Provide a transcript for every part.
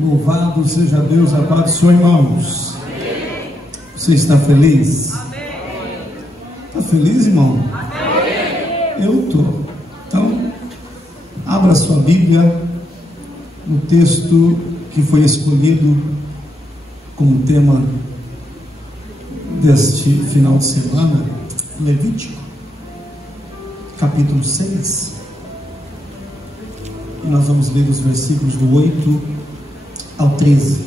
Louvado seja Deus, a paz do Senhor, irmãos. Amém. Você está feliz? Está feliz, irmão? Amém. Eu estou. Então, abra sua Bíblia no texto que foi escolhido como tema deste final de semana, Levítico, capítulo 6. E nós vamos ler os versículos do 8 ao 13.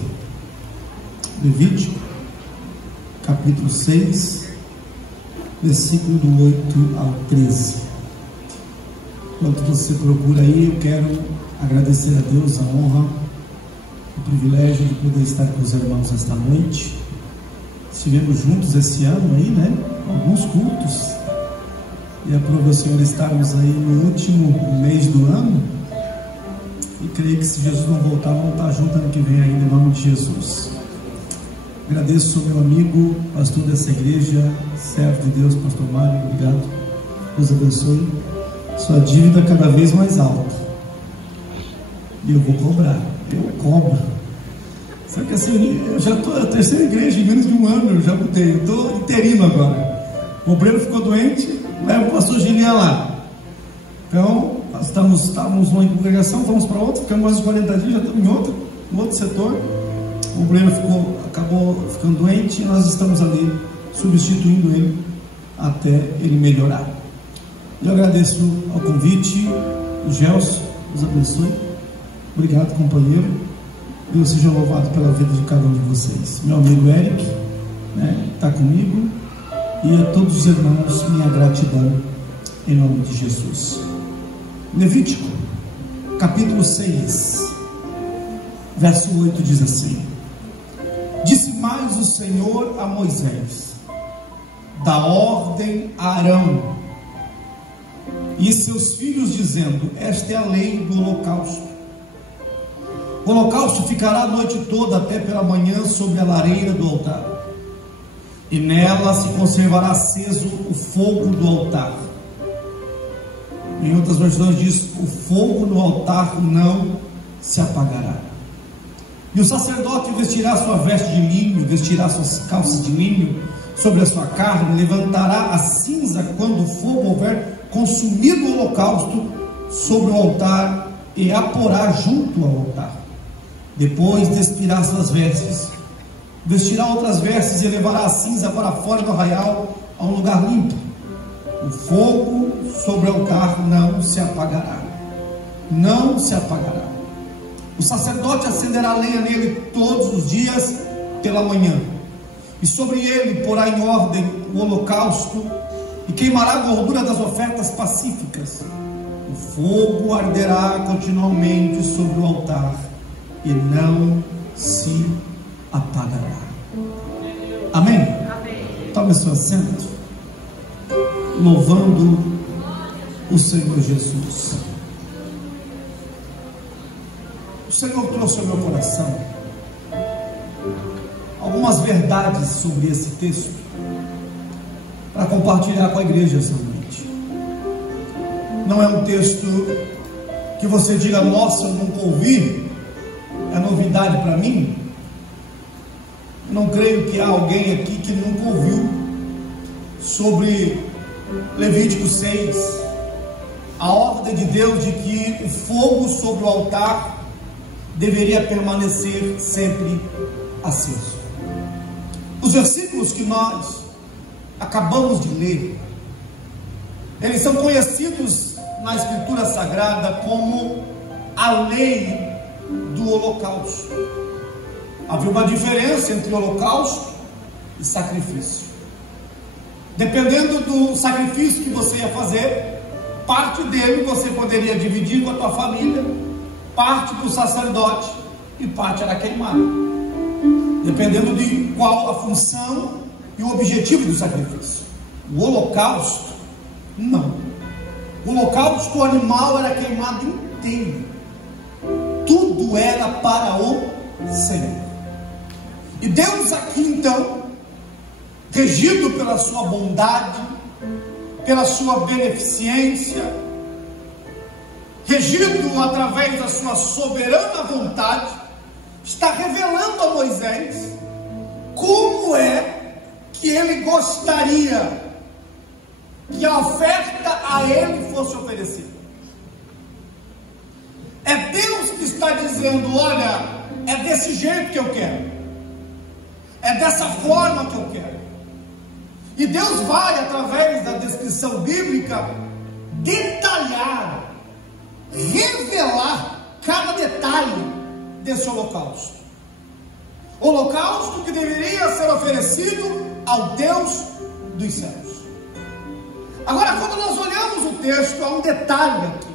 Levítico, capítulo 6, versículo do 8 ao 13. Enquanto você procura aí, eu quero agradecer a Deus a honra, o privilégio de poder estar com os irmãos esta noite. Estivemos juntos esse ano aí, né? Alguns cultos. E aprova o Senhor estarmos aí no último mês do ano. E creio que se Jesus não voltar, vamos estar juntos ano que vem ainda, em nome de Jesus. Agradeço ao meu amigo, pastor dessa igreja, servo de Deus, pastor Mário, obrigado. Deus abençoe. Sua dívida cada vez mais alta. E eu vou cobrar, eu cobro. Só que assim, eu já estou na terceira igreja, em menos de um ano eu já mudei, eu estou interino agora. O obreiro ficou doente, leva o pastor Gilian lá. Então, nós estávamos numa congregação, fomos para outra, ficamos mais de 40 dias, já estamos em outro setor. O obreiro acabou ficando doente e nós estamos ali substituindo ele até ele melhorar. Eu agradeço ao convite, o Gelson, Deus abençoe. Obrigado, companheiro. Deus seja louvado pela vida de cada um de vocês. Meu amigo Eric, está comigo. E a todos os irmãos, minha gratidão, em nome de Jesus. Levítico, capítulo 6, verso 8 diz assim: Disse mais o Senhor a Moisés: dá ordem a Arão e seus filhos, dizendo: esta é a lei do holocausto. O holocausto ficará a noite toda até pela manhã sobre a lareira do altar, e nela se conservará aceso o fogo do altar. Em outras versões diz: o fogo no altar não se apagará. E o sacerdote vestirá sua veste de linho, vestirá suas calças de linho sobre a sua carne, levantará a cinza quando o fogo houver consumido o holocausto sobre o altar e a porá junto ao altar. Depois despirá suas vestes, vestirá outras vestes e levará a cinza para fora do arraial a um lugar limpo. O fogo sobre o altar não se apagará. Não se apagará. O sacerdote acenderá lenha nele todos os dias pela manhã, e sobre ele porá em ordem o holocausto, e queimará a gordura das ofertas pacíficas. O fogo arderá continuamente sobre o altar, e não se apagará. Amém? Amém. Tome seu assento, louvando o Senhor Jesus. O Senhor trouxe ao meu coração algumas verdades sobre esse texto para compartilhar com a igreja essa noite. Não é um texto que você diga: nossa, eu nunca ouvi, é novidade para mim. Eu não creio que há alguém aqui que nunca ouviu sobre Levítico 6, a ordem de Deus de que o fogo sobre o altar deveria permanecer sempre aceso. Os versículos que nós acabamos de ler, eles são conhecidos na Escritura Sagrada como a lei do holocausto. Havia uma diferença entre holocausto e sacrifício. Dependendo do sacrifício que você ia fazer, parte dele você poderia dividir com a tua família, parte para o sacerdote e parte era queimada, dependendo de qual a função e o objetivo do sacrifício. O holocausto, não. O holocausto, o animal era queimado inteiro. Tudo era para o Senhor. E Deus aqui então, regido pela sua bondade, pela sua beneficência, regido através da sua soberana vontade, está revelando a Moisés como é que ele gostaria que a oferta a ele fosse oferecida. É Deus que está dizendo: olha, é desse jeito que eu quero, é dessa forma que eu quero. E Deus vai, através da descrição bíblica, detalhar, revelar cada detalhe desse holocausto. Holocausto que deveria ser oferecido ao Deus dos céus. Agora, quando nós olhamos o texto, há um detalhe aqui.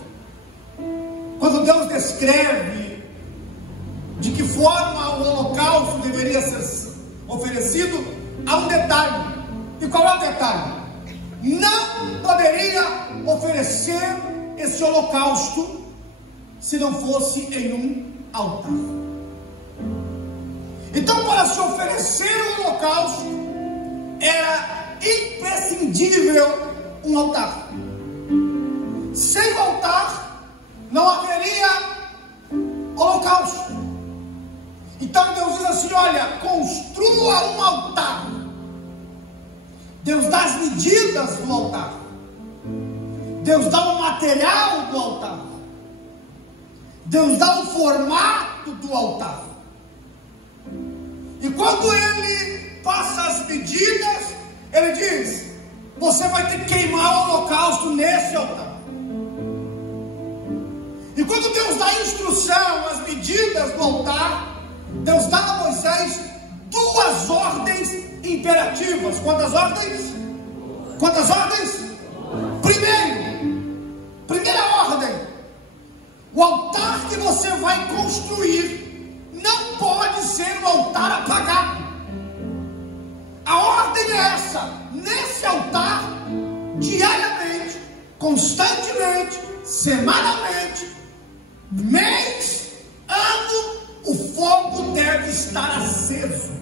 Quando Deus descreve de que forma o holocausto deveria ser oferecido, há um detalhe. E qual é o detalhe? Não poderia oferecer esse holocausto se não fosse em um altar. Então, para se oferecer o holocausto, era imprescindível um altar. Sem o altar, não haveria holocausto. Então Deus diz assim: olha, construa um altar. Deus dá as medidas do altar. Deus dá o material do altar. Deus dá o formato do altar. E quando ele passa as medidas, ele diz: você vai ter que queimar o holocausto nesse altar. E quando Deus dá a instrução, as medidas do altar, Deus dá a Moisés duas ordens imperativas. Quantas ordens? Quantas ordens? Primeira ordem: o altar que você vai construir não pode ser um altar apagado. A ordem é essa: nesse altar, diariamente, constantemente, semanalmente, mês, ano, o fogo deve estar aceso.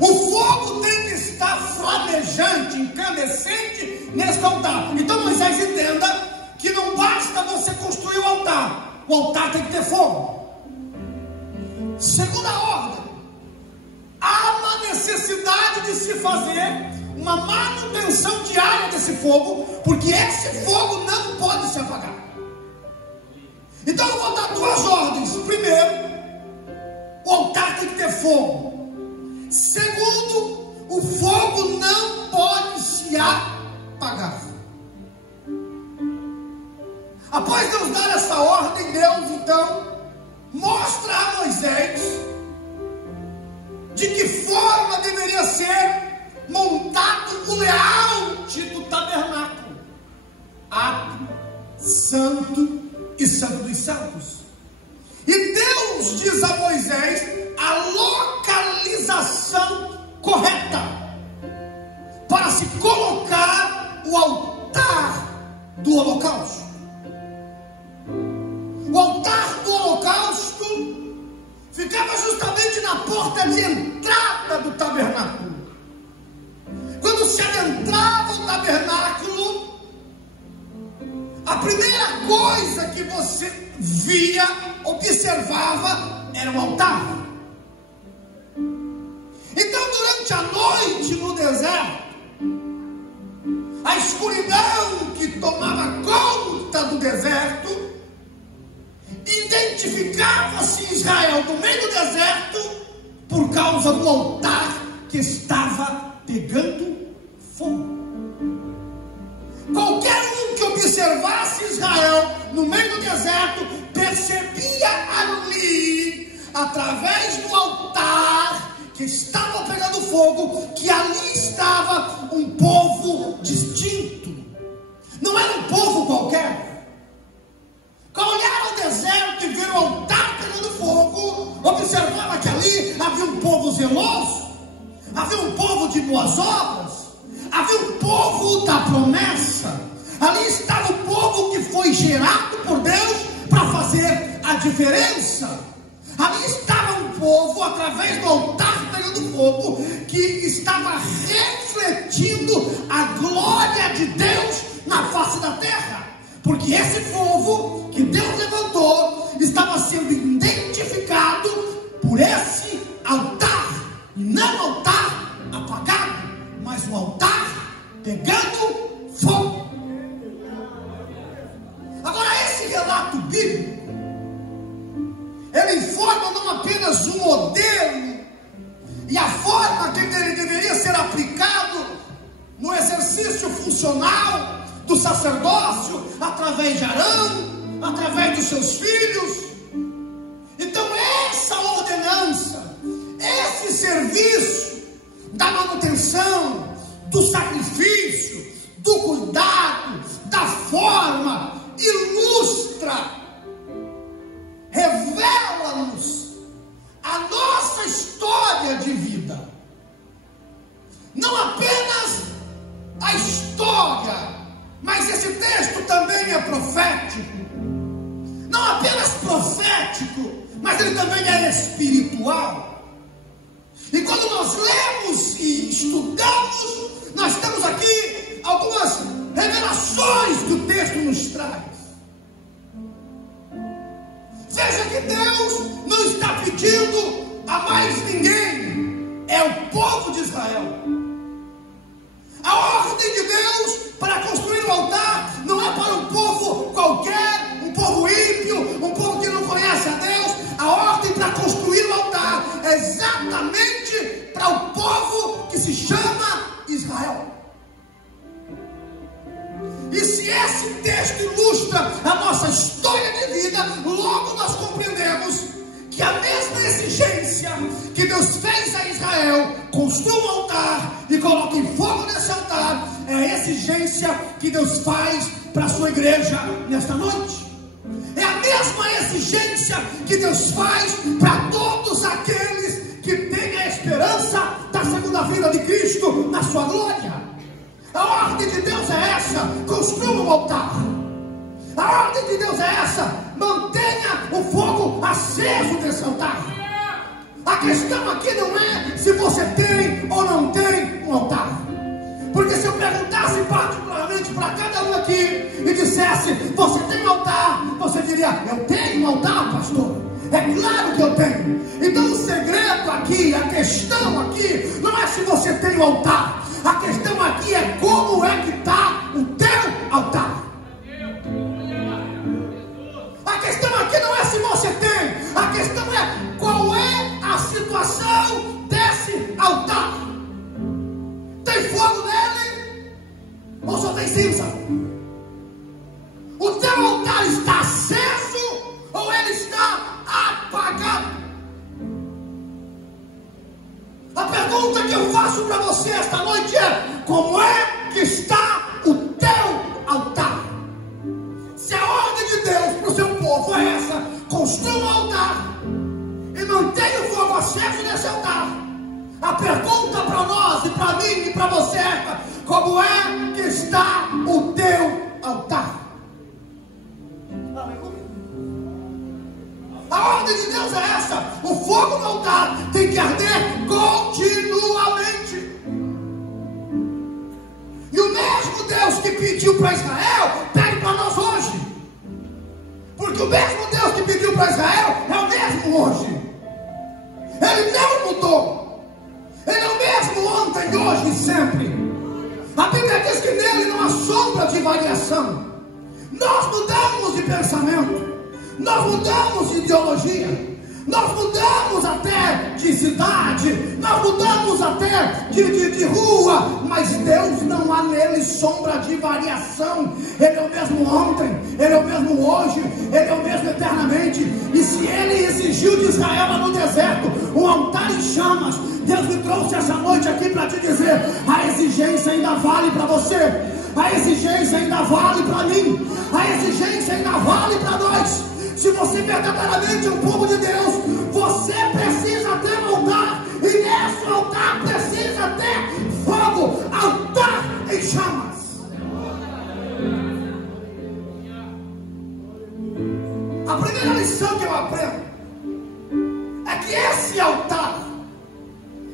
O fogo tem que estar flamejante, incandescente nesse altar. Então Moisés, entenda que não basta você construir o altar tem que ter fogo. Segunda ordem: há uma necessidade de se fazer uma manutenção diária desse fogo, porque esse fogo não pode se apagar. Então eu vou dar duas ordens. Primeiro, o altar tem que ter fogo. Segundo, o fogo não pode se apagar. Após Deus dar essa ordem, Deus então mostra a Moisés de que forma deveria ser montado o layout do tabernáculo. Ato, santo e santo dos santos. E Deus diz a Moisés a localização correta para se colocar o altar do holocausto. O altar do holocausto ficava justamente na porta de entrada do tabernáculo. Quando se adentrava o tabernáculo, a primeira coisa que você via, observava, era o altar. Então, durante a noite no deserto, a escuridão que tomava conta do deserto, identificava-se Israel no meio do deserto por causa do altar que estava pegando fogo. Qualquer um que observasse Israel no meio do deserto percebia ali, através do altar que estava pegando fogo, que ali estava um povo distinto. Não era um povo qualquer. Ao olhar ao deserto e ver o altar pegando fogo, observava que ali havia um povo zeloso, havia um povo de boas obras, havia um povo da promessa. Ali estava o povo que foi gerado por Deus para fazer a diferença. Ali estava um povo, através do altar pegando fogo, que estava refletindo a glória de Deus na face da terra. Porque esse povo que Deus levantou estava sendo identificado pegando fogo. Agora, esse relato bíblico, ele informa não apenas o modelo e a forma que ele deveria ser aplicado no exercício funcional do sacerdócio, através de Arão, através dos seus filhos. Então, essa ordenança, esse serviço da manutenção, do sacrifício, do cuidado, da forma, ilustra, revela-nos a nossa história de vida. Não apenas a história, mas esse texto também é profético. Não apenas profético, mas ele também é espiritual. E quando nós lemos e estudamos, nós temos aqui algumas revelações que o texto nos traz. Veja que Deus não está pedindo a mais ninguém, é o povo de Israel. A ordem de Deus para construir o altar não é para um povo qualquer, um povo ímpio, um povo que não conhece a Deus. A ordem para construir o altar é exatamente para o povo que se chama Israel. E se esse texto ilustra a nossa história de vida, logo nós compreendemos que a mesma exigência que Deus fez a Israel, construa um altar e coloque fogo nesse altar, é a exigência que Deus faz para a sua igreja nesta noite. É a mesma exigência que Deus faz para todos aqueles que têm a esperança da segunda vinda de Cristo na sua glória. A ordem de Deus é essa: construa um altar. A ordem de Deus é essa: mantenha o fogo aceso desse altar. A questão aqui não é se você tem ou não tem um altar. Porque se eu perguntasse particularmente para cada um aqui e dissesse: você tem um altar? Você diria: eu tenho um altar, pastor. É claro que eu tenho. Então o segredo aqui, a questão aqui, não é se você tem um altar. A questão aqui é como é que está o teu altar. A questão aqui não é se você tem. A questão é qual é a situação desse altar. Tem fogo nele? Ou só tem cinza? O teu altar está aceso ou ele está apagado? A pergunta que eu faço para você esta noite é: como é que está o teu altar? Se a ordem de Deus para o seu povo é essa: construa um altar e mantenha o fogo aceso nesse altar, a pergunta para nós e para mim e para você é esta: como é que está o teu altar? A ordem de Deus é essa: o fogo no altar tem que arder continuamente. E o mesmo Deus que pediu para Israel, pede para nós hoje. Porque o mesmo Deus que pediu para Israel é o mesmo hoje. Ele não mudou. Ele é o mesmo ontem, hoje e sempre. A Bíblia diz que nele não há sombra de variação. Nós mudamos de pensamento, nós mudamos de ideologia, nós mudamos até de cidade, nós mudamos até de rua, mas Deus não há nele sombra de variação. Ele é o mesmo ontem, ele é o mesmo hoje, ele é o mesmo eternamente. E se ele exigiu de Israel lá no deserto um altar em chamas, Deus me trouxe essa noite aqui para te dizer: a exigência ainda vale para você, a exigência ainda vale para mim, a exigência ainda vale para nós. Se você verdadeiramente é um povo de Deus, você precisa ter um altar, e nesse altar precisa ter fogo, altar em chamas. A primeira lição que eu aprendo é que esse altar,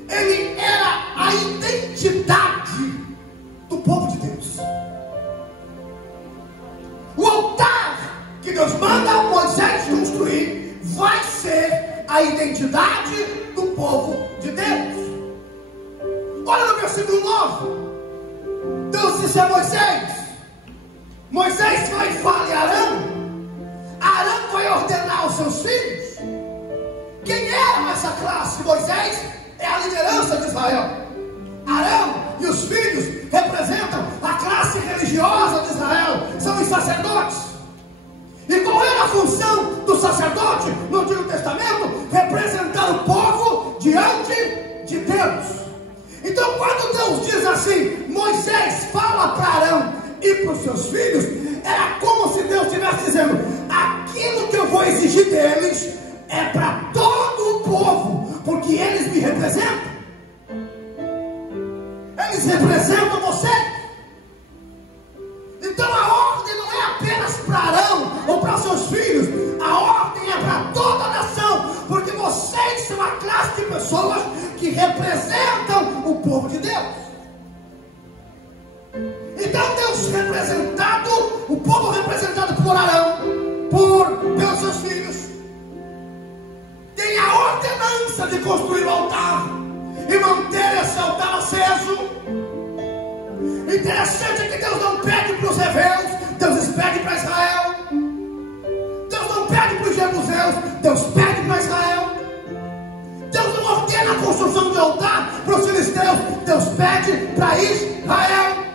ele era a identidade do povo de Deus. O altar que Deus manda Moisés construir vai ser a identidade do povo de Deus. Olha no versículo 9. Deus Moisés vai e fala em Arão. Arão vai ordenar aos seus filhos. Quem era essa classe? Moisés é a liderança de Israel. Arão e os filhos representam a classe religiosa de Israel. São os sacerdotes. E qual era a função do sacerdote no Antigo Testamento? Representar o povo diante de Deus. Então, quando Deus diz assim, Moisés fala para Arão e para os seus filhos, era como se Deus estivesse dizendo: aquilo que eu vou exigir deles é para todo o povo, porque eles me representam. Eles representam você. Então a ordem não é apenas para Arão ou para seus filhos, a ordem é para toda a nação, porque vocês são a classe de pessoas que representam o povo de Deus. Então Deus representado, o povo representado por Arão, pelos seus filhos, tem a ordenança de construir o altar e manter esse altar aceso. Interessante é que Deus não pede para os hebreus, Deus pede para Israel. Deus não pede para os jebuseus, Deus pede para Israel. Deus não ordena a construção de altar para os filisteus, Deus pede para Israel.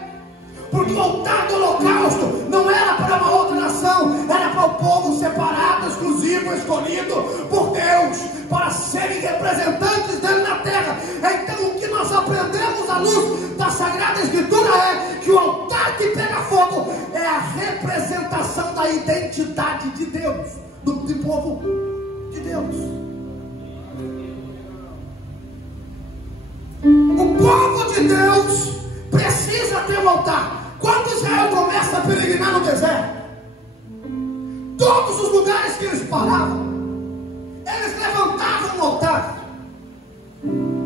Porque o altar do holocausto não era para uma outra nação, era para o povo separado, exclusivo, escolhido por Deus, para serem representantes dele na terra. Então o que nós aprendemos à luz da Sagrada Escritura é que o altar que pega fogo é a representação da identidade de Deus, do povo de Deus. O povo de Deus precisa ter um altar. Quando Israel começa a peregrinar no deserto, todos os lugares que eles paravam, eles levantavam um altar.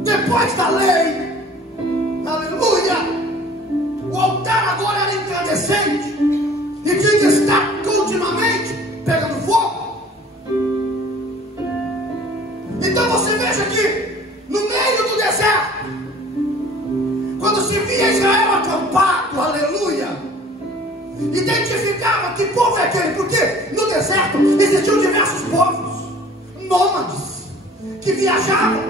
Depois da lei, aleluia, o altar agora era incandescente e tinha que estar continuamente pegando fogo. Então você veja que no meio do deserto, quando se via Israel acampado, aleluia, identificava que povo é aquele, porque no deserto existiam diversos povos, nômades, que viajavam,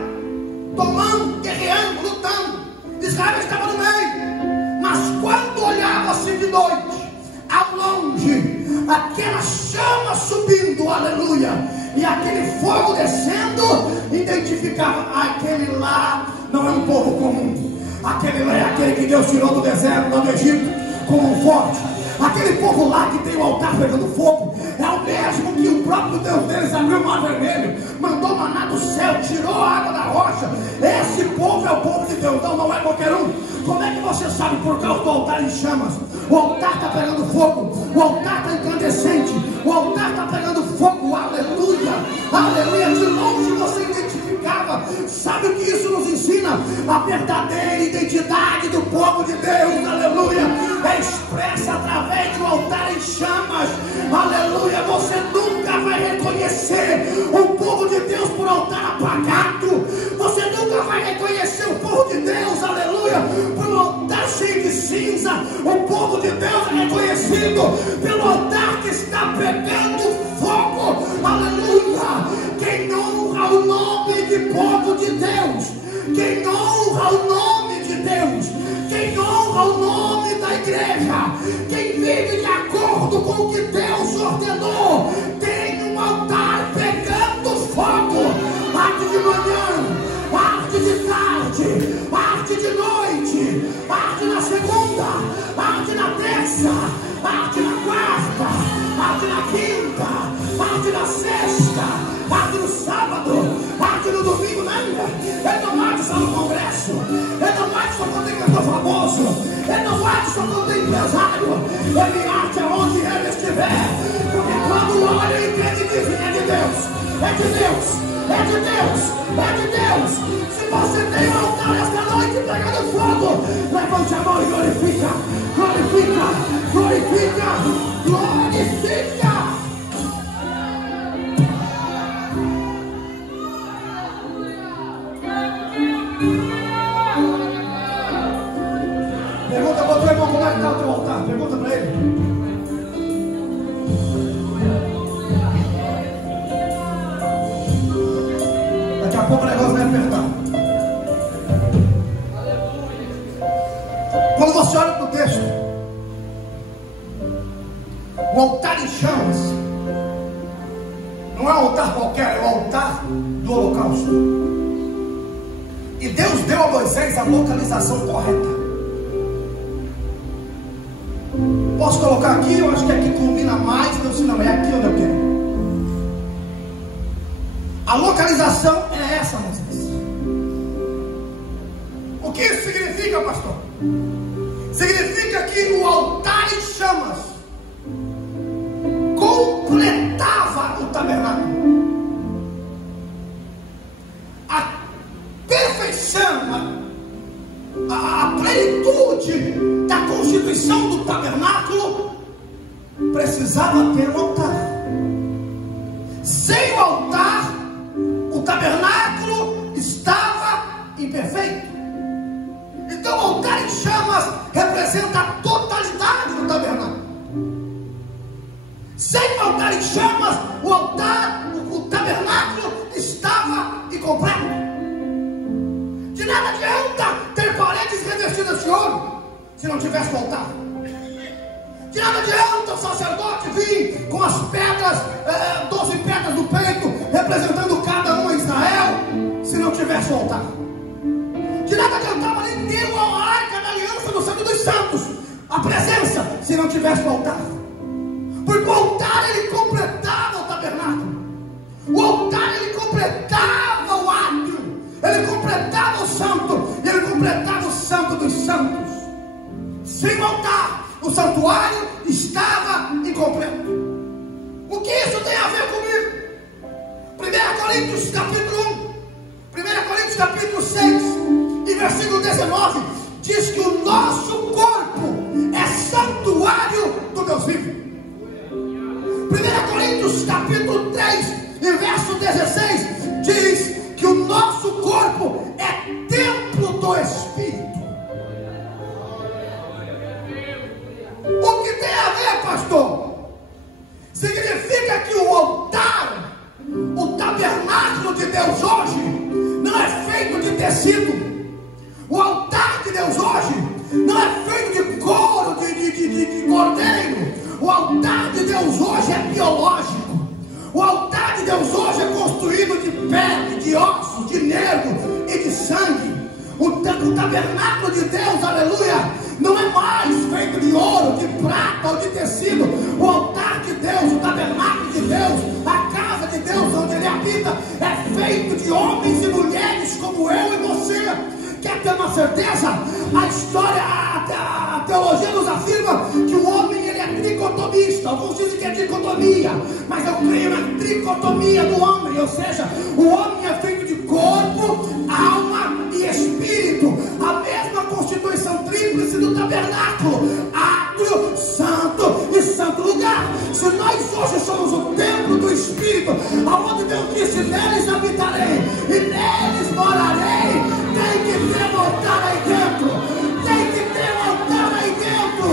tomando, guerreando, lutando. Israel estava no meio, mas quando olhava assim de noite, ao longe, aquela chama subindo, aleluia, e aquele fogo descendo, identificava: aquele lá não é um povo comum. Aquele lá é aquele que Deus tirou do deserto, lá do Egito, como um forte. Aquele povo lá que tem o altar pegando fogo é o mesmo que o próprio Deus deles abriu o mar vermelho, mandou maná do céu, tirou a água da rocha. Esse povo é o povo de Deus, não é qualquer um. Como é que você sabe? Por causa do altar em chamas. O altar está pegando fogo, o altar está incandescente, o altar está pegando fogo, aleluia, aleluia. De longe você identificava. Sabe o que isso nos ensina? A verdadeira identidade do povo de Deus, aleluia, é expressa através de um altar em chamas, aleluia. Você nunca vai reconhecer o povo de Deus por altar apagado. Você nunca vai reconhecer o povo de Deus, aleluia, por um altar cheio de cinza. O povo de Deus é reconhecido pelo altar que está pegando fogo, aleluia. Quem honra o nome de povo de Deus, quem honra o nome de Deus, quem honra o nome da igreja, quem vive de acordo com o que Deus ordenou, tem um altar pegando fogo. Arde de manhã, arde de tarde, arde de noite, arde na segunda, arde na terça, arde na quarta, arde na quinta, arde na sexta, arde no sábado, arde no domingo, né? Ele não arde só no congresso, ele não arde só quando tem cantor famoso, ele não arde só quando tem empresário, ele arde aonde ele estiver, porque quando olha e entende que é de Deus, é de Deus. É de Deus, é de Deus. Se você tem um altar esta noite pegando fogo, levante a mão e glorifica, glorifica, glorifica, glorifica. Pergunta para o teu irmão como é que está o teu altar. Pergunta para ele. o texto. O altar em chamas não é um altar qualquer, é o altar do holocausto. E Deus deu a Moisés a localização correta. Posso colocar aqui? Eu acho que aqui combina mais. Deus, não, é aqui onde eu quero. A localização é essa, Moisés. O que isso significa, pastor? Significa que o altar em chamas completava o tabernáculo. A perfeição, a plenitude da constituição do tabernáculo precisava ter um altar. Sem o altar, o tabernáculo estava imperfeito. Então o altar em chamas representa a totalidade do tabernáculo. Sem o altar em chamas, o tabernáculo estava incompleto. De nada adianta ter paredes revestidas de ouro se não tivesse o altar. De nada adianta o sacerdote vir com as pedras, 12 pedras do peito, representando cada um em Israel, se não tivesse o altar. De nada adiantava nem ter a arca da aliança do Santo dos Santos, a presença, se não tivesse o altar. Porque o altar ele completava o tabernáculo. O altar ele completava o átrio. Ele completava o santo. E ele completava o santo dos santos. Sem o altar, o santuário estava incompleto. O que isso tem a ver comigo? 1 Coríntios capítulo 1, 1 Coríntios capítulo 6 e versículo 19 diz que o nosso corpo é santuário do Deus vivo. 1 Coríntios capítulo 3 e verso 16 diz que o nosso corpo é templo do Espírito. O que tem a ver, pastor? Significa que o altar, o tabernáculo de Deus hoje, não é feito de tecido. O altar de Deus hoje não é feito de couro, de cordeiro. O altar de Deus hoje é biológico. O altar de Deus hoje é construído de pele, de ossos, de nervo e de sangue. O tabernáculo de Deus, aleluia, não é mais feito de ouro, de prata ou de tecido. O altar de Deus, o tabernáculo de Deus, a casa de Deus onde Ele habita, é feito de homens e mulheres como eu e você. Quer ter uma certeza? A história, a teologia nos afirma que o homem ele é tricotomista. Alguns dizem que é dicotomia, mas eu creio na tricotomia do homem. Ou seja, o homem é feito de corpo, alma e espírito. A mesma constituição tríplice do tabernáculo: átrio, santo e santo lugar. Se nós hoje somos o templo do Espírito, aonde Deus disse: neles habitarei e neles morarei, tem que ter um altar aí dentro. Tem que ter um altar aí dentro.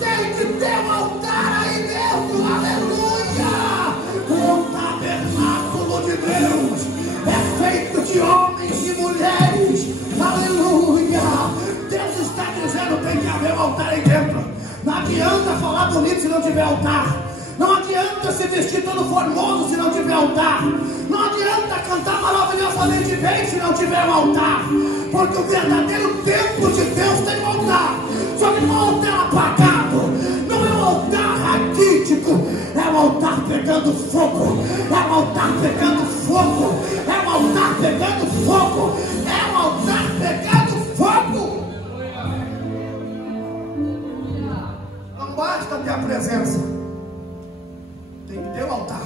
Tem que ter um altar aí dentro. Aleluia! O tabernáculo de Deus é feito de homens e mulheres. Aleluia! Deus está dizendo: tem que haver um altar aí dentro. Não adianta falar bonito se não tiver altar. Não adianta se vestir todo formoso se não tiver altar. Não adianta cantar maravilhosamente bem se não tiver um altar. Porque o verdadeiro templo de Deus tem um altar. Só que não é um altar apagado, não é um altar raquítico, é um altar pegando fogo. É um altar pegando fogo. É um altar pegando fogo. É um altar pegando fogo. Não basta ter a presença, tem que ter um altar.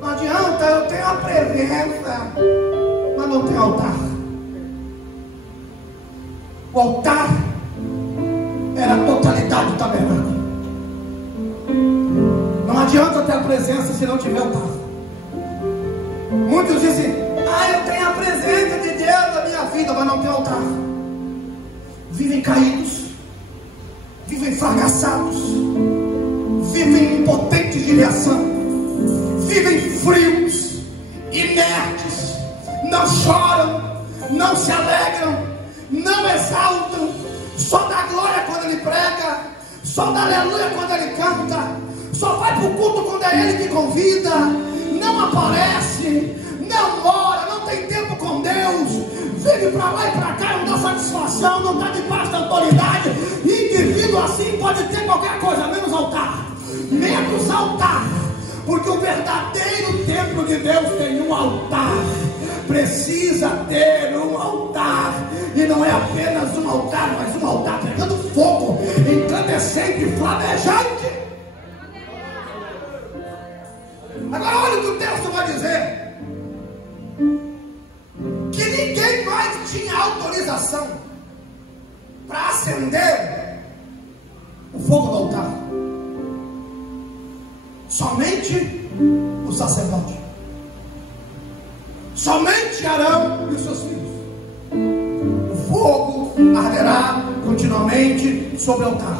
Não adianta eu ter a presença, mas não ter altar. O altar era a totalidade do tabernáculo. Não adianta ter a presença se não tiver altar. Muitos dizem: eu tenho a presença de Deus na minha vida, mas não tem altar. Vivem caídos, vivem fracassados, vivem impotentes de reação, vivem frios, inertes, não choram, não se alegram, não exaltam, só dá aleluia quando ele canta, só vai para o culto quando é ele que convida, não aparece, não ora, não tem tempo com Deus, vive para lá e para cá, não dá satisfação, não está debaixo da autoridade. Indivíduo assim pode ter qualquer coisa, menos altar, porque o verdadeiro templo de Deus tem um altar, precisa ter um altar, e não é apenas um altar, mas um altar pegando fogo, incandescente, flamejante. Agora olha o que o texto vai dizer, que ninguém mais tinha autorização para acender o fogo do altar, somente o sacerdote, somente Arão e os seus filhos. O fogo arderá continuamente sobre o altar.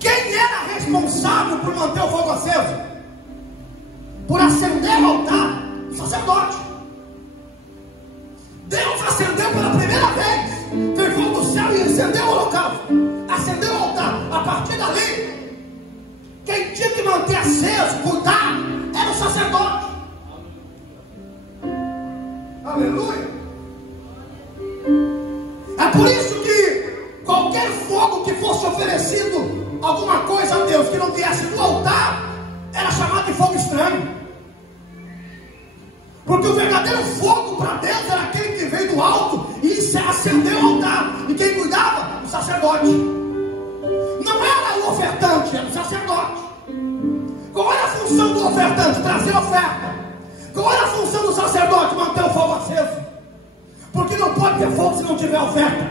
Quem era responsável por manter o fogo aceso, por acender o altar? O sacerdote. Deus acendeu pela primeira vez, veio fogo do céu e acendeu o holocausto, acendeu o altar. A partir dali, quem tinha que manter aceso, cuidar, era o sacerdote. Aleluia. É por isso que qualquer fogo que fosse oferecido, alguma coisa a Deus que não viesse do altar, era chamado de fogo estranho. Porque o verdadeiro fogo para Deus era aquele que veio do alto e acendeu o altar. E quem cuidava? O sacerdote. Não era o ofertante, era o sacerdote. Qual era a função do ofertante? Trazer oferta. Qual era a função do sacerdote? Manter o fogo aceso. Porque não pode ter fogo se não tiver oferta.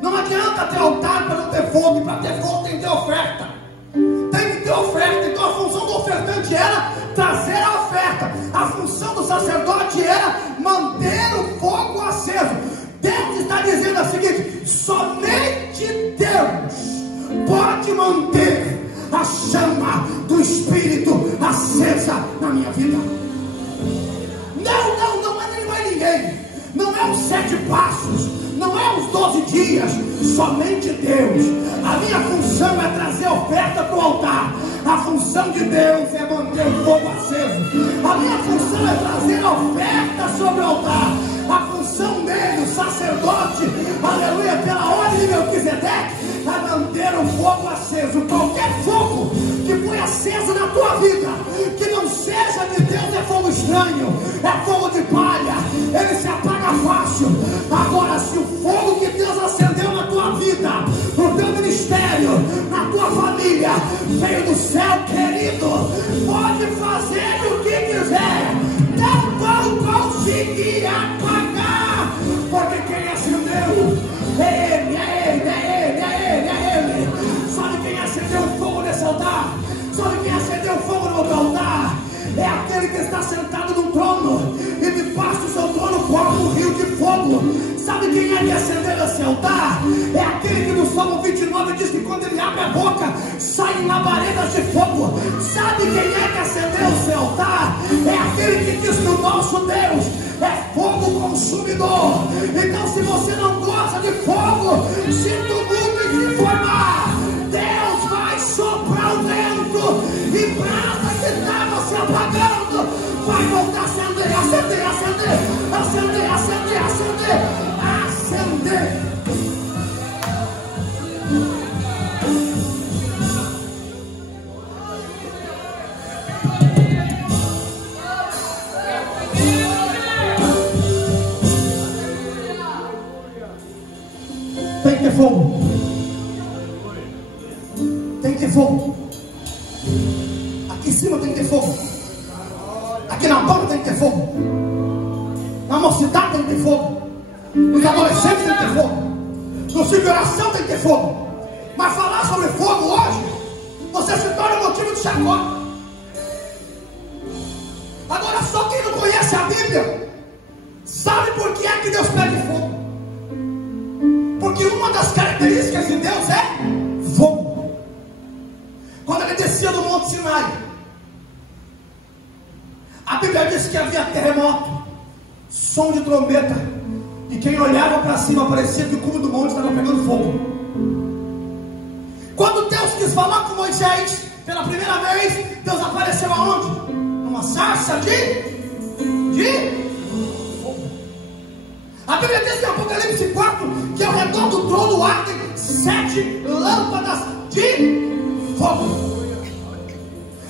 Não adianta ter altar para não ter fogo. E para ter fogo tem que ter oferta. Tem que ter oferta. Então a função do ofertante era trazer a oferta. A função do sacerdote era manter o fogo aceso. Deus está dizendo o seguinte: somente Deus pode manter a chama do Espírito acesa na minha vida. Não é nem mais ninguém. Não é os 7 passos, não é os 12 dias, somente Deus. A minha função é trazer oferta para o altar. A função de Deus é manter o fogo aceso. A minha função é trazer a oferta sobre o altar. A função dele, o sacerdote, aleluia, pela ordem de Melquisedeque, é manter o fogo aceso. Qualquer fogo que foi aceso na tua vida, que não seja de Deus, é fogo estranho, é fogo de palha, ele se apaga fácil. Agora, se o fogo que Deus acendeu na tua vida, no teu ministério, na tua família, veio do céu, querido, pode fazer o que quiser, não vão conseguir apagar, porque quem acendeu é ele, é ele, é ele, é ele, é ele. Sabe quem acendeu o fogo nesse altar? Sabe quem acendeu o fogo no outro altar? É aquele que está sentado no trono, e debaixo do seu trono corre um rio de fogo. Sabe quem é que acendeu esse altar? É aquele que no Salmo 29 diz que quando ele abre a boca, saem labaredas de fogo. Sabe quem é que acendeu o seu altar? É aquele que diz que o nosso Deus é fogo consumidor. Então, se você não gosta de fogo, sinto muito em te informar, Deus vai soprar o vento, e brasa que estava se apagando vai voltar a acender, acender, acender, acender, acender, acender, acender. Tem que ter fogo. Tem que ter fogo. Aqui em cima tem que ter fogo. Aqui na porta tem que ter fogo. Na mocidade tem que ter fogo. Nos adolescentes tem que ter fogo. No ciclo de oração tem que ter fogo. Mas falar sobre fogo hoje, você se torna motivo de chacota. Agora, só quem não conhece a Bíblia sabe por que é que Deus pede fogo. Porque uma das características de Deus é fogo. Quando ele descia do Monte Sinai, a Bíblia diz que havia terremoto, som de trombeta, e quem olhava para cima parecia que o cume do monte estava pegando fogo. Deus quis falar com Moisés pela primeira vez, Deus apareceu aonde? Numa sarça de fogo. A Bíblia diz em Apocalipse 4 que ao redor do trono ardem 7 lâmpadas de fogo.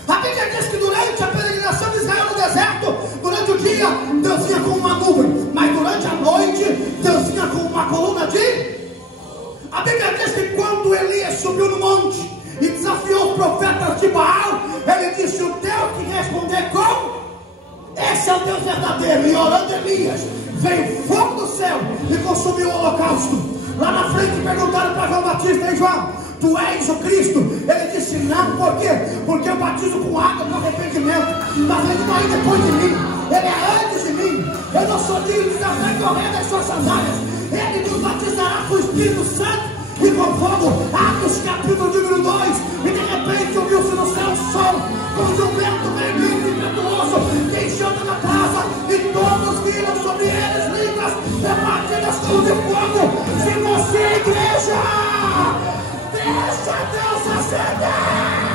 A Bíblia diz que durante a peregrinação de Israel no deserto, durante o dia Deus vinha com uma nuvem, mas durante a noite Deus vinha com uma coluna de... A Bíblia diz que quando Elias subiu no monte e desafiou os profetas de Baal, ele disse: o Deus que responder com, esse é o Deus verdadeiro. E orando Elias, veio fogo do céu e consumiu o holocausto. Lá na frente perguntaram para João Batista: ei João, tu és o Cristo? Ele disse: não. Por quê? Porque eu batizo com água para arrependimento, mas ele não é depois de mim, ele é antes de mim. Eu não sou digno de dar correndo as suas sandálias. Ele nos batizará com o Espírito Santo e com fogo. Atos capítulo número 2. E de repente ouviu-se no céu o som, como de um vento vermelho e impetuoso, que encheu toda a casa, e todos viram sobre eles línguas repartidas como de fogo. Se você é igreja, deixa Deus acender.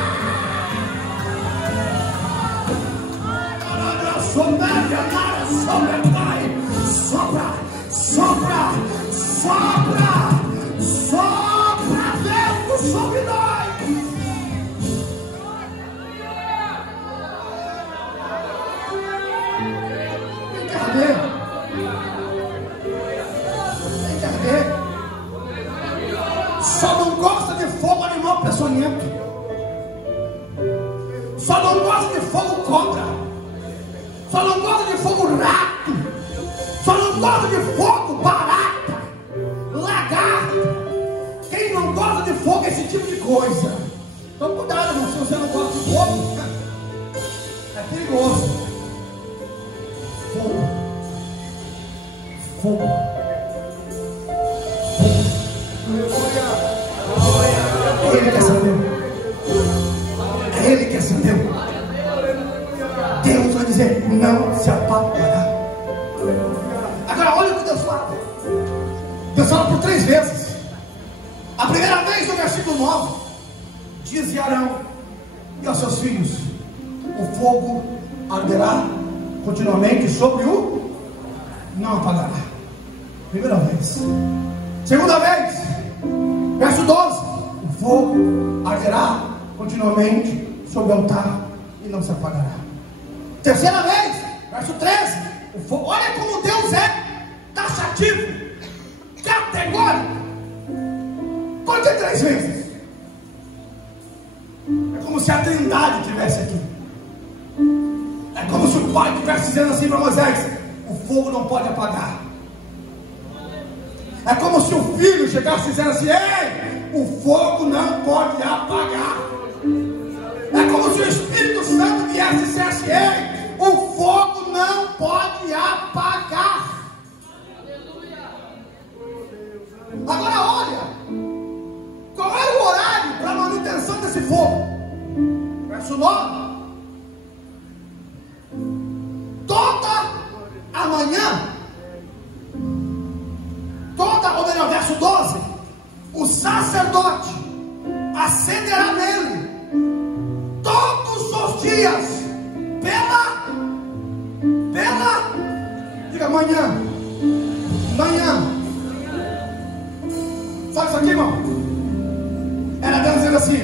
Sopra, sopra, sopra, sopra, vento sobre nós. Vem cá ver. Vem cá ver. Só não gosta de fogo animal peçonhento. Só não gosta de fogo cobra. Só não gosta de fogo rato. Só não gosta de fogo barata, lagarto. Quem não gosta de fogo é esse tipo de coisa. Então cuidado, irmão, se você não gosta de fogo, é perigoso. Fogo. Fogo. Fogo. Ele quer saber. Ele quer saber. Deus vai dizer: não se apagará. Agora olha o que Deus fala. Deus fala por 3 vezes. A primeira vez no versículo 9: diz a Arão e aos seus filhos: o fogo arderá continuamente sobre o, não apagará. Primeira vez. Segunda vez, verso 12: o fogo arderá continuamente sobre o altar e não se apagará. Terceira vez, verso 13: o fogo. Olha como Deus é taxativo, categórico. Por que 3 vezes? É como se a Trindade estivesse aqui. É como se o Pai estivesse dizendo assim para Moisés: o fogo não pode apagar. É como se o Filho chegasse dizendo assim: ei, o fogo não pode apagar. É como se o Espírito Santo viesse e dissesse: ei, o fogo não pode apagar. Agora olha, qual era o horário para a manutenção desse fogo? Verso 9: toda a manhã, ou melhor, verso 12: o sacerdote acenderá nele todos os dias diga manhã. Sabe isso aqui, irmão? Era Deus dizendo assim: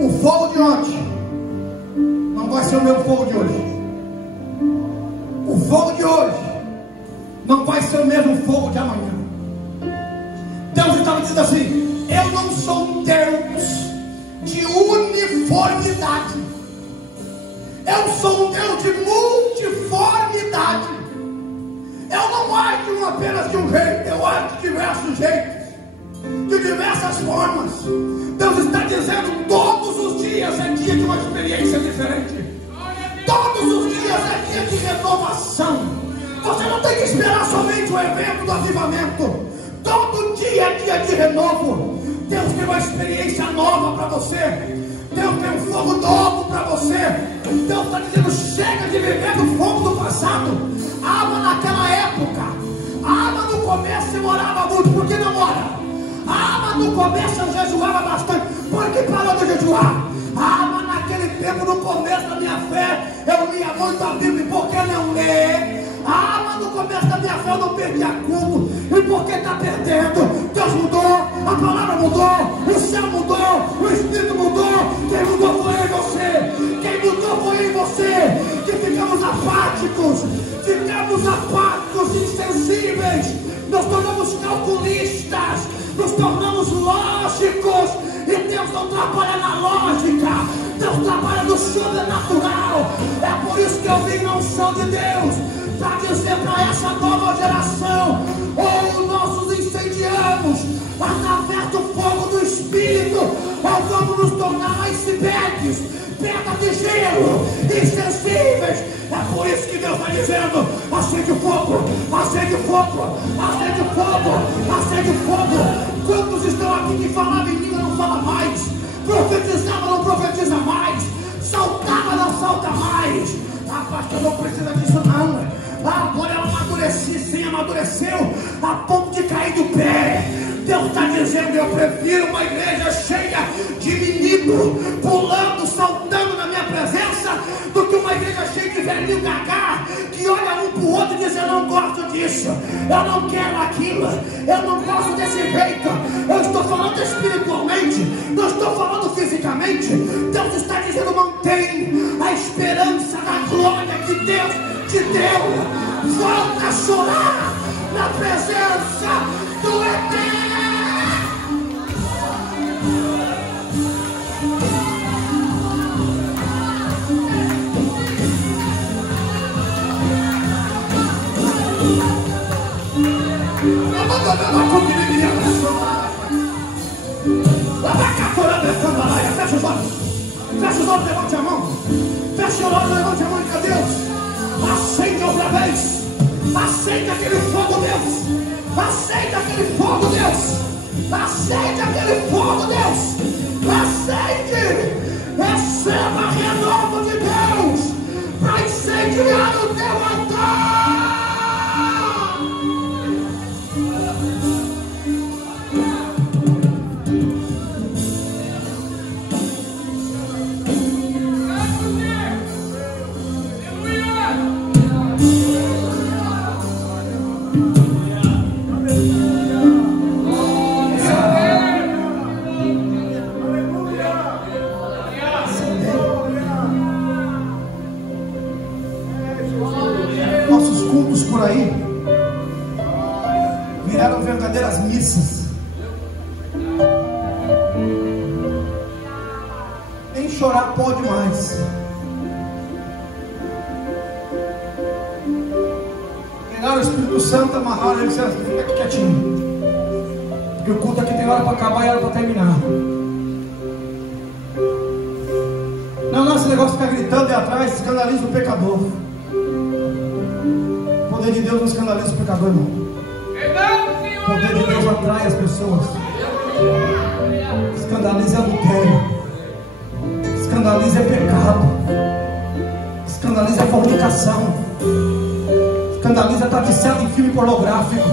o fogo de ontem não vai ser o meu fogo de hoje. O fogo de hoje não vai ser o mesmo fogo de amanhã. Deus estava dizendo assim: eu não sou um Deus de uniformidade. Eu sou um Deus de multiformidade. Eu não ajo apenas de um jeito, eu ajo de diversos jeitos, de diversas formas. Deus está dizendo: todos os dias é dia de uma experiência diferente. Todos os dias é dia de renovação. Você não tem que esperar somente o evento do avivamento. Todo dia é dia de renovo. Deus tem uma experiência nova para você. Deus tem um fogo novo para você. Deus está dizendo: chega de viver no fogo do passado. Ama naquela época. Ama no começo e morava muito. Por que não mora? Mas no começo eu jejuava bastante. Por que parou de jejuar? Mas naquele tempo, no começo da minha fé, eu lia muito a Bíblia. E por que não ler? Mas no começo da minha fé eu não perdia culto. E por que está perdendo? Deus mudou, a palavra mudou, o céu mudou, o Espírito mudou. Quem mudou foi eu e você. Quem mudou foi eu e você. Que ficamos apáticos, insensíveis. Nos tornamos calculistas, nos tornamos lógicos. E Deus não trabalha na lógica, Deus trabalha no sobrenatural. É por isso que eu vim na unção de Deus, para dizer para essa nova geração: ou nossos incendiamos através do fogo do Espírito, ou vamos nos tornar icebergs, pedra de gelo, insensíveis. É por isso que Deus está dizendo: acende fogo, acende fogo, acende fogo, acende fogo. Quantos estão aqui que falavam em língua não fala mais, profetizava não profetiza mais, saltava não salta mais? Pastor, não precisa disso não. Agora ela amadureceu a ponto de cair do pé. Deus está dizendo: eu prefiro uma igreja cheia de menino pulando, saltando na minha presença, do que uma igreja cheia de velhinho gagá, que olha um para o outro e diz: eu não gosto disso, eu não quero aquilo, eu não gosto desse jeito. Eu estou falando espiritualmente, não estou falando fisicamente. Deus está dizendo: mantém a esperança da glória que Deus te deu. Volta a chorar na presença do Eterno. Fecha os olhos. Fecha os olhos, levante a mão. Fecha os olhos, levante a mão de Deus. Acende outra vez. Acende aquele fogo, Deus. Acende aquele fogo, Deus. Acende aquele fogo, Deus. Acende. Receba renovo de Deus para incendiar o teu altar. Por aí viraram verdadeiras missas. Nem chorar pode mais. Pegaram o Espírito Santo, amarraram ele e disseram: fica aqui quietinho, porque o culto aqui tem hora para acabar e hora para terminar. Não, esse negócio de ficar gritando e atrás escandaliza o pecador. O poder de Deus não escandaliza o pecador, não. O poder de Deus atrai as pessoas. Escandaliza adultério. Escandaliza pecado. Escandaliza fornicação. Escandaliza estar viciado em filme pornográfico.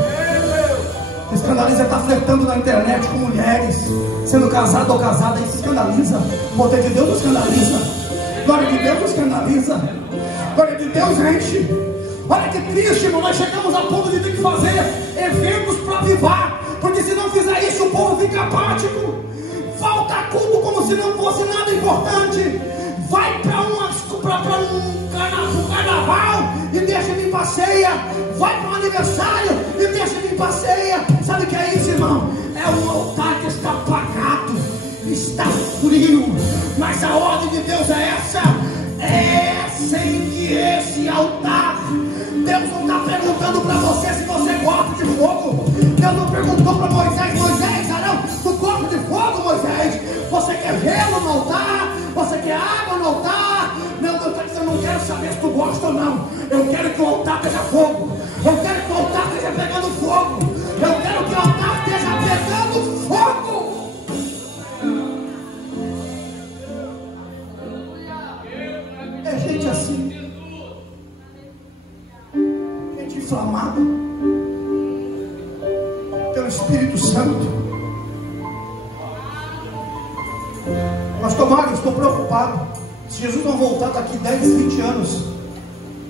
Escandaliza estar flertando na internet com mulheres, sendo casado ou casada. Isso escandaliza. O poder de Deus não escandaliza. Glória de Deus não escandaliza. Glória de Deus enche. Olha que triste, irmão, nós chegamos a ponto de ter que fazer eventos para avivar, porque se não fizer isso o povo fica apático, falta culto como se não fosse nada importante, vai para um carnaval e deixa de ir para ceia, vai para um aniversário e deixa de ir para ceia. Sabe o que é isso, irmão? É um altar que está apagado, está frio, mas a ordem de Deus é essa: acende esse altar. Deus não está perguntando para você se você gosta de fogo. Deus não perguntou para Moisés: Arão, tu gosta de fogo, Moisés? Você quer gelo no altar? Você quer água no altar? Não, Deus está dizendo: eu não quero saber se tu gosta ou não. Eu quero que o altar esteja fogo. Eu quero que o altar esteja pegando fogo. Eu quero que o altar esteja pegando fogo. É gente assim, gente inflamada pelo Espírito Santo, Pastor Mário, estou preocupado. Se Jesus não voltar daqui 10, 20 anos,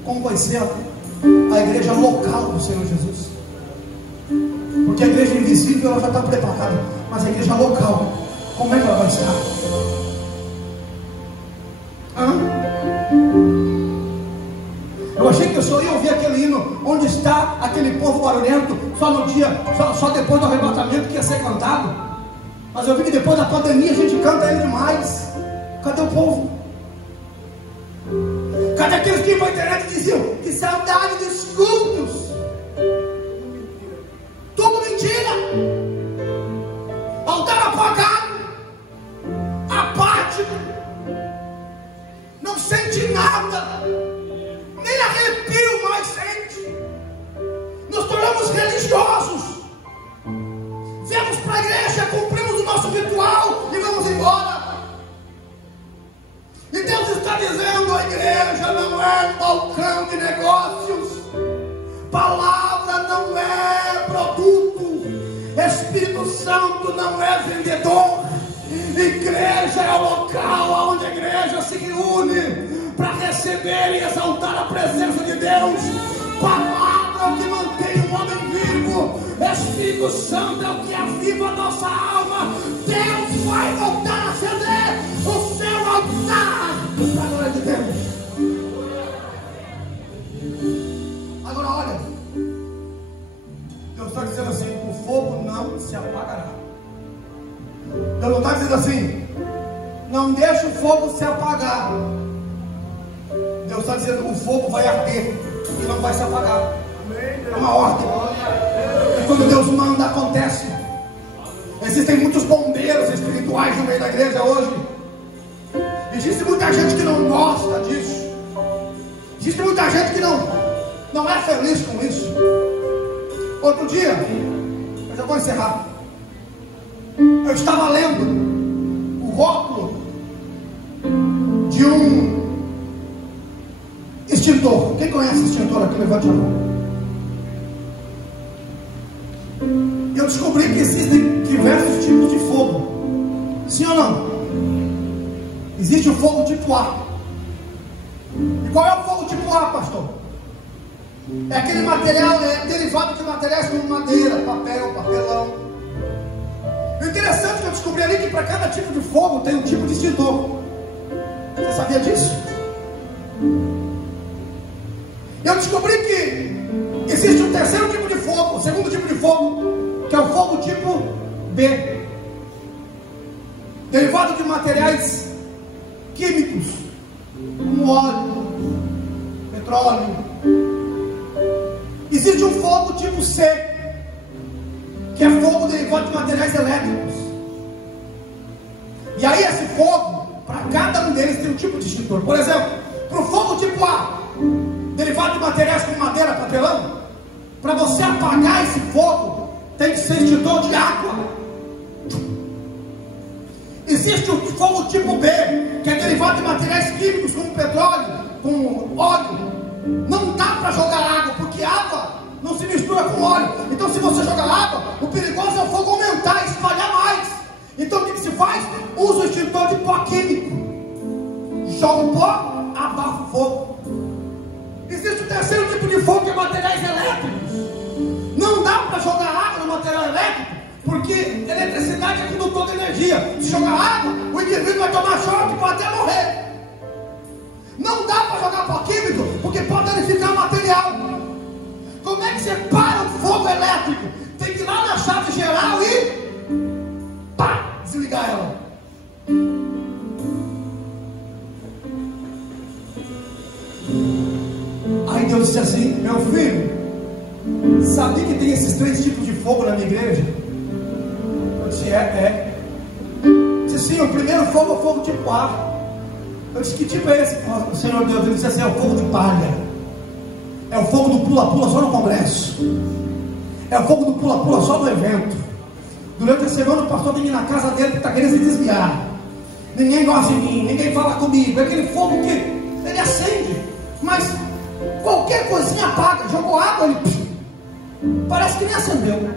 como vai ser a igreja local do Senhor Jesus? Porque a igreja invisível ela já está preparada, mas a igreja local, como é que ela vai estar? Eu achei que eu só ia ouvir aquele hino, onde está aquele povo barulhento, só no dia, só depois do arrebatamento que ia ser cantado. Mas eu vi que depois da pandemia a gente canta ele demais. Cadê o povo? Cadê aqueles que iam para a internet e diziam que saudade dos cultos? Tudo mentira. Altar apagado, apático, não sente nada, nem arrepio mais sente. Nos tornamos religiosos, viemos para a igreja, cumprimos o nosso ritual e vamos embora. E Deus está dizendo: a igreja não é um balcão de negócios, palavra não é produto, Espírito Santo não é vendedor. Igreja é o local onde a igreja se reúne para receber e exaltar a presença de Deus. Palavra é o que mantém o homem vivo, Espírito Santo é o que aviva a nossa alma. Deus vai voltar a acender o seu altar para a glória de Deus. Agora olha, Deus está dizendo assim: o fogo não se apagará. Deus não está dizendo assim: não deixe o fogo se apagar. Deus está dizendo: o fogo vai arder e não vai se apagar. É uma ordem. E quando Deus manda, acontece. Existem muitos bombeiros espirituais no meio da igreja hoje. Existe muita gente que não gosta disso. Existe muita gente que não é feliz com isso. Outro dia, eu já vou encerrar, eu estava lendo o rótulo de um extintor. Quem conhece extintor aqui? Levante a mão. Eu descobri que existem diversos tipos de fogo. Sim ou não? Existe o fogo tipo A. E qual é o fogo tipo A, pastor? É aquele material, é derivado de materiais como madeira, papel, papelão. O interessante é que eu descobri ali que para cada tipo de fogo tem um tipo de extintor. Você sabia disso? Eu descobri que existe um terceiro tipo de fogo, o segundo tipo de fogo, que é o fogo tipo B, derivado de materiais químicos, como óleo, petróleo. Existe um fogo tipo C, que é fogo derivado de materiais elétricos. E aí esse fogo, para cada um deles tem um tipo de extintor. Por exemplo, para o fogo tipo A, derivado de materiais como madeira, papelão, para você apagar esse fogo, tem que ser extintor de água. Existe o fogo tipo B, que é derivado de materiais químicos como petróleo, como óleo. Não dá para jogar água, porque água não se mistura com óleo. Então se você jogar água, o perigoso é o fogo aumentar, espalhar mais. Então o que se faz? Usa o extintor de pó químico. Joga o pó, abafa o fogo. Existe o terceiro tipo de fogo, que é materiais elétricos. Não dá para jogar água no material elétrico, porque eletricidade é condutor de energia. Se jogar água, o indivíduo vai tomar choque e pode até morrer. Não dá para jogar pó químico, porque pode danificar o material. Como é que você para o fogo elétrico? Tem que ir lá na chave geral e pá, desligar ela. Aí Deus disse assim: meu filho, sabia que tem esses 3 tipos de fogo na minha igreja? Eu disse: Eu disse: sim, o primeiro fogo é o fogo tipo A. Eu disse: que tipo é esse? O Senhor Deus disse assim: é o fogo de palha. É o fogo do pula-pula só no congresso. É o fogo do pula-pula só no evento. Durante a semana o pastor vem na casa dele que está querendo se desviar. Ninguém gosta de mim, ninguém fala comigo. É aquele fogo que ele acende, mas qualquer coisinha apaga. Jogou água, ele parece que nem acendeu.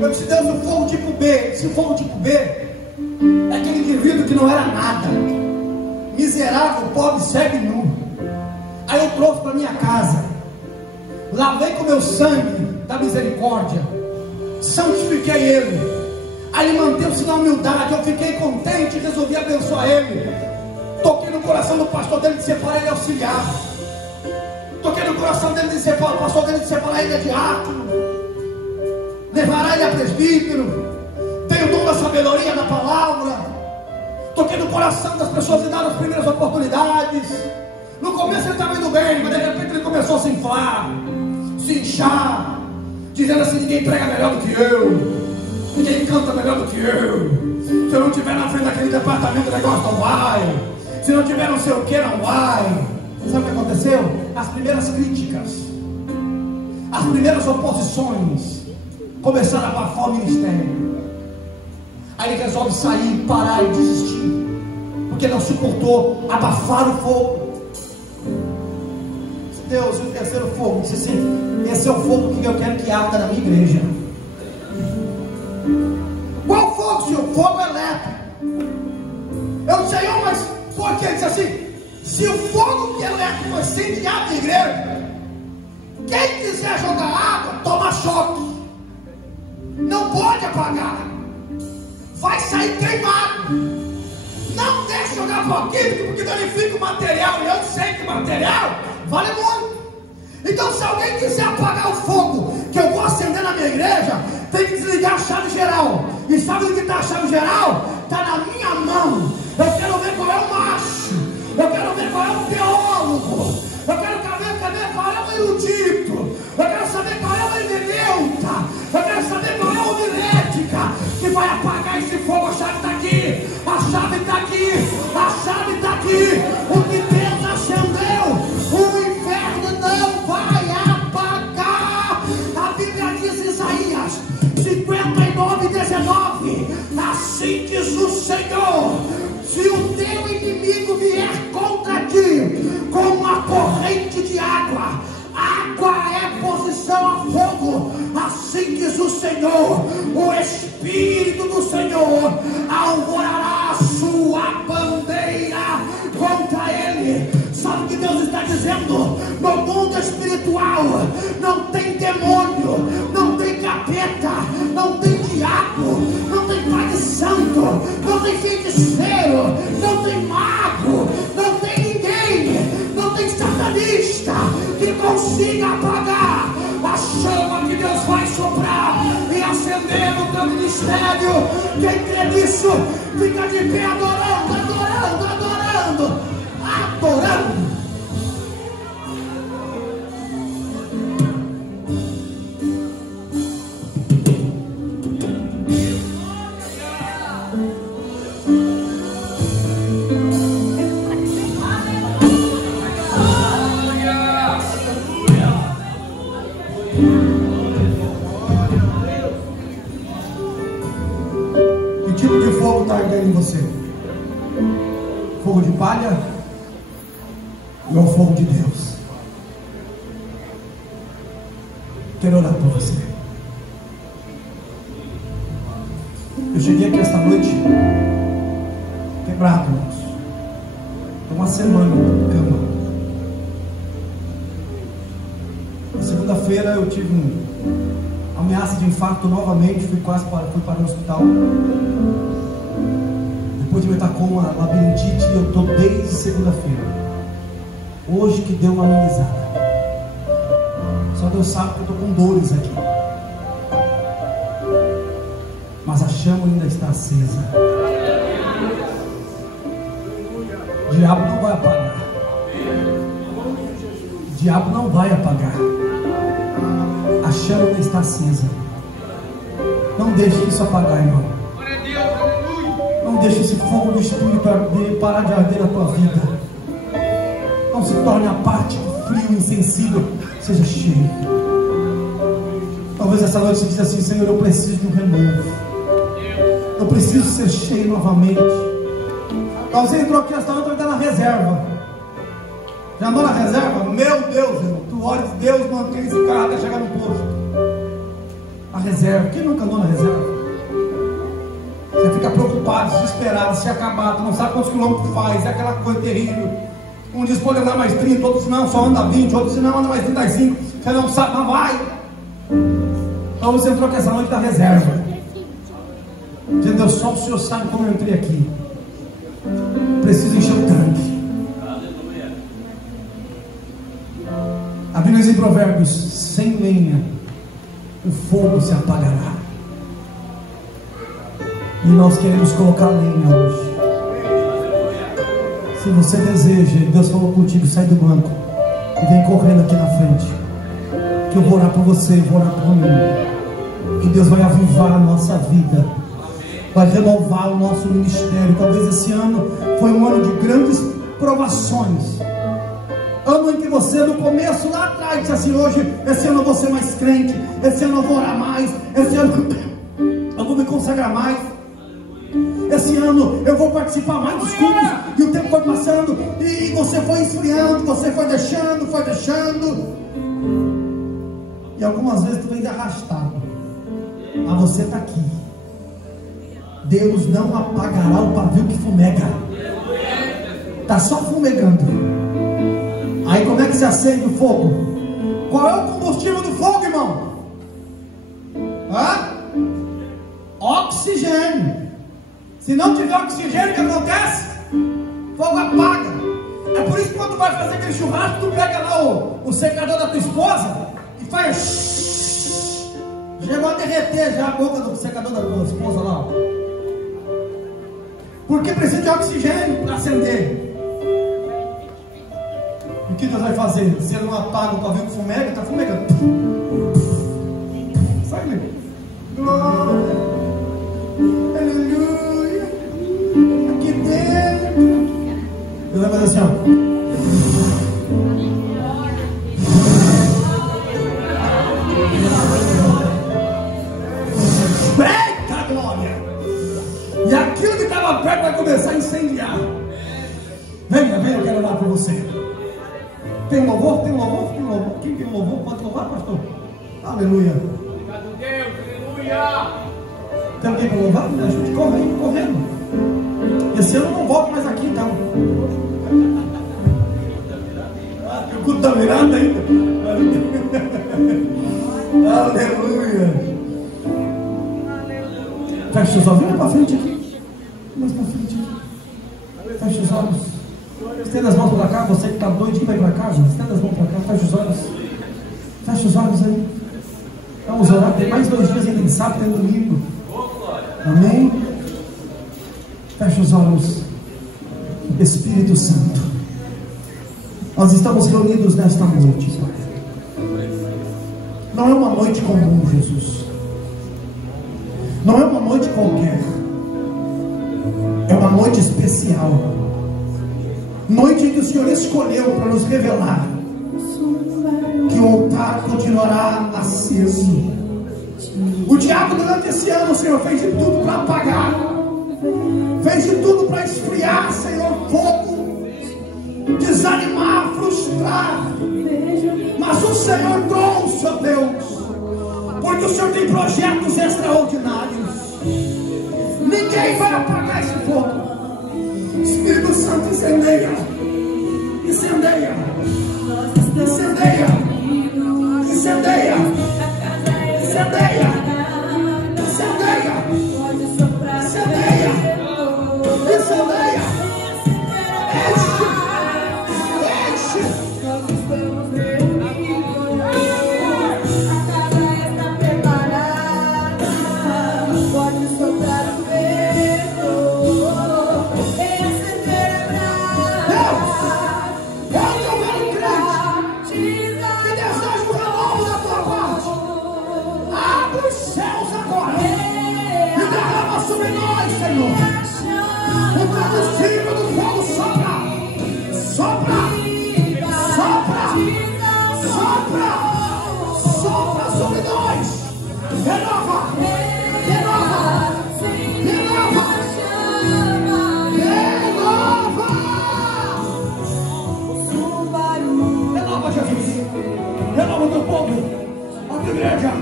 Eu disse: Deus, o fogo tipo B. Se o fogo tipo B não era nada, miserável, pobre, cego e nu. Aí eu trouxe para minha casa, lavei com meu sangue da misericórdia, santifiquei ele. Aí ele manteve-se na humildade, eu fiquei contente e resolvi abençoar ele. Toquei no coração do pastor dele de separar ele auxiliar. Toquei no coração dele de separar, pastor dele de separar ele a diácono, levará ele a presbítero. Tenho o dom da sabedoria da palavra. Toquei no coração das pessoas e dar as primeiras oportunidades. No começo ele estava indo bem, mas de repente ele começou a se inflar, se inchar, dizendo assim: ninguém prega melhor do que eu, ninguém canta melhor do que eu. Se eu não estiver na frente daquele departamento, o negócio não vai. Se não tiver não sei o que, não vai. Sabe o que aconteceu? As primeiras críticas, as primeiras oposições começaram a abafar o ministério. Aí ele resolve sair, parar e desistir, porque não suportou abafar o fogo. Deus, o terceiro fogo, disse assim: esse é o fogo que eu quero que arda na minha igreja. Qual fogo, Senhor? Fogo elétrico. Eu disse: Senhor, mas por que? Ele disse assim: se o fogo que elétrico foi incendiado na igreja, quem quiser jogar água, toma choque, não pode apagar, vai sair queimado. Não deixe jogar pó químico, porque danifica o material, e eu sei que o material vale muito. Então, se alguém quiser apagar o fogo que eu vou acender na minha igreja, tem que desligar a chave geral. E sabe o que está a chave geral? Está na minha mão. Eu quero ver qual é o macho, eu quero ver qual é o teólogo, eu quero saber qual é o erudito, eu quero saber qual é o hermeneuta, eu quero saber qual é o homilética que vai apagar esse fogo. A chave está aqui, a chave está aqui, a chave está aqui. O que Deus acendeu, o inferno não vai apagar. A Bíblia diz em Isaías 59:19: assim diz o Senhor: se o teu inimigo vier contra ti com uma corrente de água, água é posição a fogo. Assim diz o Senhor: o Espírito do Senhor alvorará a sua bandeira contra ele. Sabe o que Deus está dizendo? No mundo espiritual não tem demônio, não tem capeta, não tem diabo, não tem pai de santo, não tem feiticeiro, não tem mago, não tem ninguém, não tem satanista que consiga apagar a chama que Deus vai soprar e acender no teu ministério. Quem crê nisso, fica de pé adorando, adorando, adorando, adorando. Que tipo de fogo está ardendo em você? Fogo de palha ou é o fogo de Deus? Quero orar por você. Eu cheguei aqui esta noite quebrado, irmãos. Estou uma semana na cama. Na segunda-feira eu tive uma ameaça de infarto novamente, fui para o hospital. Depois de eu estar com uma labirintite, eu estou desde segunda-feira. Hoje que deu uma amenizada. Só Deus sabe que eu estou com dores aqui. Mas a chama ainda está acesa. O diabo não vai apagar. O diabo não vai apagar. A chama ainda está acesa. Não deixe isso apagar, irmão. Não deixe esse fogo do Espírito parar de arder na tua vida. Não se torne apático, frio, insensível. Seja cheio. Talvez essa noite você diz assim: Senhor, eu preciso de um renovo. Eu preciso ser cheio novamente. Talvez você entrou aqui esta noite e está na reserva. Já andou na reserva? Meu Deus, irmão. Tu olha e Deus mantém esse carro até chegar no posto. A reserva. Quem nunca andou na reserva? Você fica preocupado, desesperado, se acabar, tu não sabe quantos quilômetros faz, é aquela coisa terrível. Um diz pode andar mais 30, outros não, só anda 20, outros não, anda mais 35, você não sabe, mas vai. Então você entrou com essa noite da reserva. Entendeu? Só o Senhor sabe como eu entrei aqui. Preciso encher o tanque. A Bíblia diz em Provérbios: sem lenha o fogo se apagará. E nós queremos colocar lenha hoje. Se você deseja, Deus falou contigo, sai do banco e vem correndo aqui na frente, que eu vou orar por você, vou orar por mim, que Deus vai avivar a nossa vida, vai renovar o nosso ministério. Talvez esse ano foi um ano de grandes provações, ano em que você no começo lá atrás disse assim: hoje, esse ano eu vou ser mais crente, esse ano eu vou orar mais, esse ano eu vou me consagrar mais, esse ano eu vou participar mais dos cultos. E o tempo foi passando e você foi esfriando, você foi deixando, e algumas vezes tu vem arrastado, mas você está aqui. Deus não apagará o pavio que fumega. Está só fumegando. Aí como é que se acende o fogo? Qual é o combustível do fogo, irmão? Oxigênio. Se não tiver oxigênio, o que acontece? Fogo apaga. É por isso que quando tu vai fazer aquele churrasco, tu pega lá o secador da tua esposa e faz. Chegou a derreter já a boca do secador da tua esposa lá. Porque precisa de oxigênio para acender. O que Deus vai fazer? Se ele não apaga o pavio que fumega, está fumegando. Sai, meu. Glória. Aleluia. Aqui dentro. Deus vai fazer assim, ó. Eita glória! E aquilo que estava perto vai começar a incendiar. Venha, eu quero orar por você. Tem louvor? Tem louvor? Tem louvor? Quem tem louvor? Pode louvar, pastor? Aleluia. Obrigado, Deus. Aleluia. Tem alguém para louvar? A gente correndo. Esse ano eu não volto mais aqui, então. O culto está virando ainda. Aleluia. Fecha os olhos. Vem para frente aqui. Mais para frente aqui. Fecha os olhos. Estenda as mãos para cá. Você que está doidinho, vai para cá. Estenda as mãos para cá. Fecha os olhos. Fecha os olhos aí. Vamos orar. Tem mais 2 dias ainda de sábado e domingo. Amém? Fecha os olhos. Espírito Santo, nós estamos reunidos nesta noite. Não é uma noite comum, Jesus. Não é uma noite qualquer. É uma noite especial. Noite em que o Senhor escolheu para nos revelar que o altar continuará aceso. O diabo durante esse ano, Senhor, fez de tudo para apagar, fez de tudo para esfriar, Senhor, fogo, desanimar, frustrar. Mas o Senhor trouxe, ó Deus, porque o Senhor tem projetos extraordinários. Ninguém vai apagar esse fogo. Espírito Santo, incendeia, incendeia, incendeia, incendeia, incendeia, incendeia, incendeia, incendeia, enche, enche. A casa está preparada, pode soltar o vento, acender a brasa. Onde houver um crente que deseja o renovo da tua parte, abre os céus agora e derrama sobre nós, Senhor, o combustível do fogo. Sopra, sopra, sopra, sopra, sopra sobre nós. Renova, renova, renova, renova. Renova, Jesus. Renova o teu povo, a tua igreja,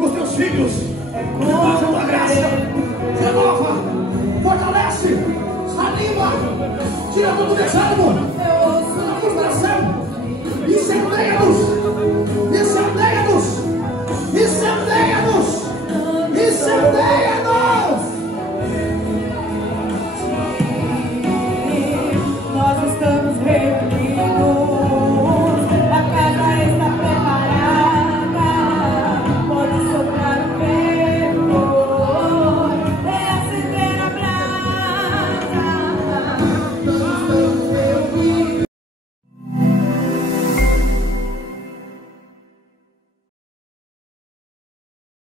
os teus filhos. Renova a tua graça. Renova. estava conversando, amor.